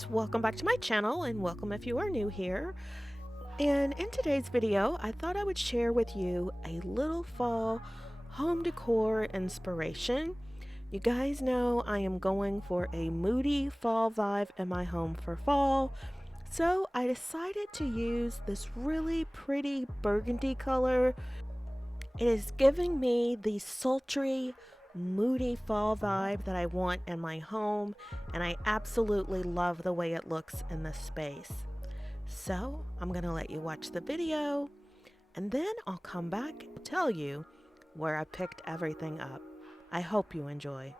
guys, welcome back to my channel and welcome if you are new here. And in today's video, I thought I would share with you a little fall home decor inspiration. You guys know I am going for a moody fall vibe in my home for fall. So I decided to use this really pretty burgundy color. It is giving me the sultry, moody fall vibe that I want in my home, and I absolutely love the way it looks in this space. So I'm gonna let you watch the video, and then I'll come back and tell you where I picked everything up. I hope you enjoy.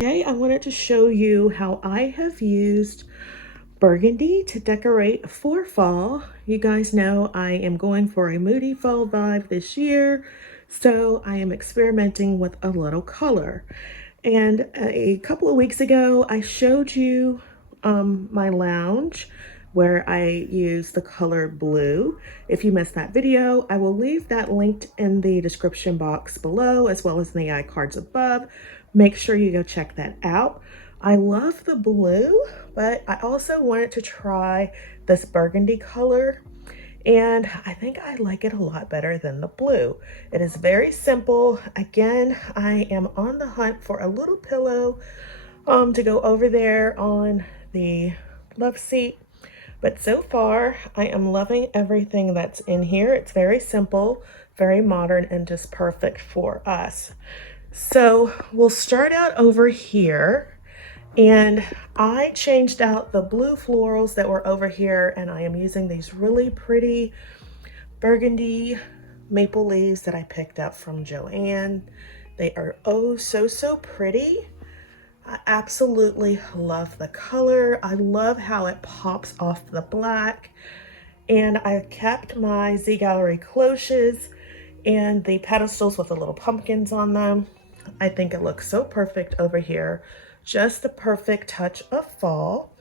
Today I wanted to show you how I have used burgundy to decorate for fall. You guys know I am going for a moody fall vibe this year, so I am experimenting with a little color. And a couple of weeks ago, I showed you my lounge where I use the color blue. If you missed that video, I will leave that linked in the description box below, as well as in the iCards above. Make sure you go check that out. I love the blue, but I also wanted to try this burgundy color, and I think I like it a lot better than the blue. It is very simple. Again, I am on the hunt for a little pillow to go over there on the love seat. But so far, I am loving everything that's in here. It's very simple, very modern, and just perfect for us. So we'll start out over here. And I changed out the blue florals that were over here, and I am using these really pretty burgundy maple leaves that I picked up from Joann. They are oh so pretty. I absolutely love the color. I love how it pops off the black. And I kept my Z Gallery cloches and the pedestals with the little pumpkins on them. I think it looks so perfect over here. Just the perfect touch of fall.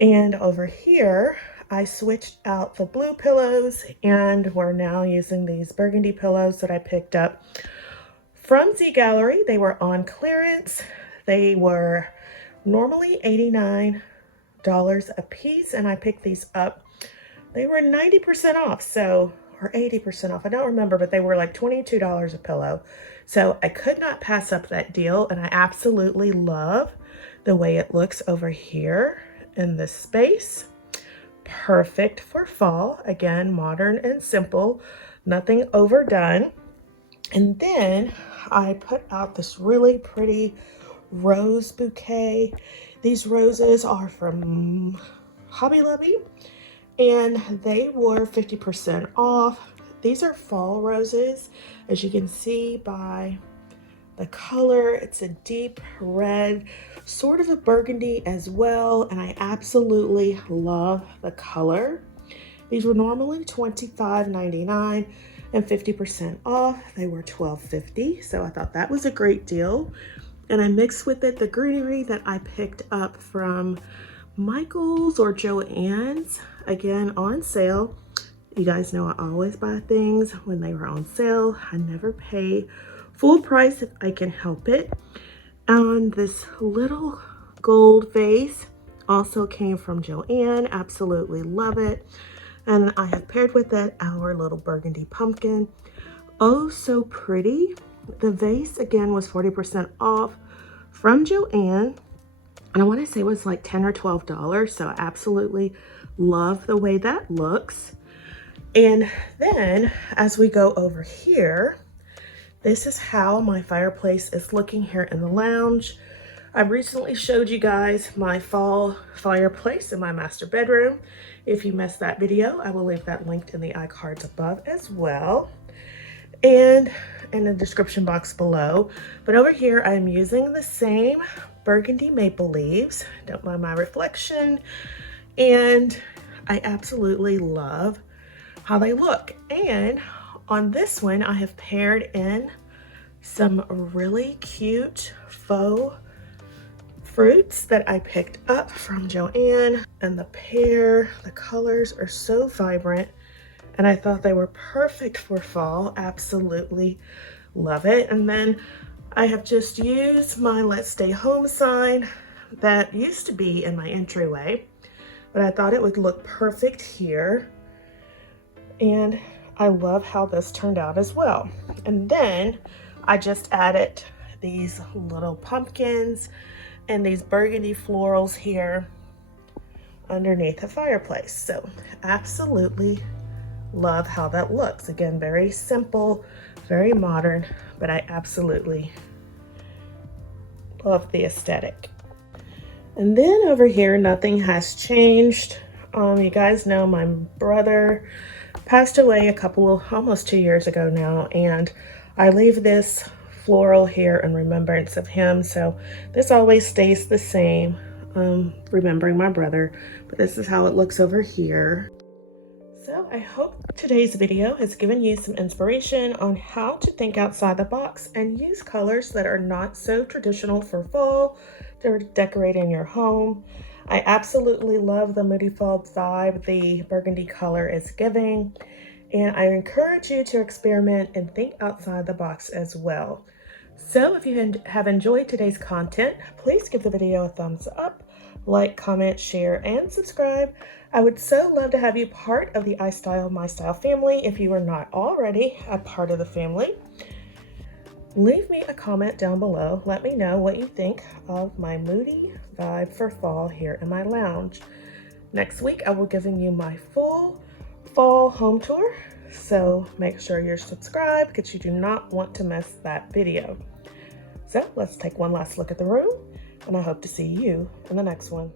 And over here, I switched out the blue pillows, and we're now using these burgundy pillows that I picked up from Z Gallery. They were on clearance. They were normally $89 a piece, and I picked these up. They were 90% off, so, or 80% off. I don't remember, but they were like $22 a pillow. So I could not pass up that deal, and I absolutely love the way it looks over here in this space. Perfect for fall. Again, modern and simple, nothing overdone. And then I put out this really pretty rose bouquet. These roses are from Hobby Lobby, and they were 50% off. These are fall roses, as you can see by the color. It's a deep red, sort of a burgundy as well, and I absolutely love the color. These were normally $25.99 and 50% off. They were $12.50, so I thought that was a great deal. And I mixed with it the greenery that I picked up from Michael's or Joann's, again on sale. You guys know I always buy things when they were on sale. I never pay full price if I can help it. And this little gold vase also came from Joann. Absolutely love it. And I have paired with it our little burgundy pumpkin. Oh, so pretty. The vase again was 40% off from Joann. And I want to say it was like $10 or $12. So I absolutely love the way that looks. And then as we go over here, This is how my fireplace is looking here in the lounge. I recently showed you guys my fall fireplace in my master bedroom. If you missed that video, I will leave that linked in the iCards above as well, and in the description box below. But over here, I'm using the same burgundy maple leaves. Don't mind my reflection. And I absolutely love how they look. And on this one, I have paired in some really cute faux fruits that I picked up from Joann. And the colors are so vibrant, and I thought they were perfect for fall. Absolutely love it. And then I have just used my Let's Stay Home sign that used to be in my entryway, but I thought it would look perfect here. And I love how this turned out as well. And then I just added these little pumpkins and these burgundy florals here underneath the fireplace. So absolutely love how that looks. Again, very simple, very modern, but I absolutely love the aesthetic. And then over here, nothing has changed. You guys know my brother passed away almost 2 years ago now, and I leave this floral here in remembrance of him. So this always stays the same, remembering my brother, but this is how it looks over here. So I hope today's video has given you some inspiration on how to think outside the box and use colors that are not so traditional for fall to decorate in your home. I absolutely love the moody fall vibe the burgundy color is giving, and I encourage you to experiment and think outside the box as well. So if you have enjoyed today's content, please give the video a thumbs up, like, comment, share, and subscribe. I would so love to have you part of the iStylEMYSTYLE family if you are not already a part of the family. Leave me a comment down below. Let me know what you think of my moody vibe for fall here in my lounge. Next week, I will be giving you my full fall home tour, so make sure you're subscribed because you do not want to miss that video. So let's take one last look at the room, and I hope to see you in the next one.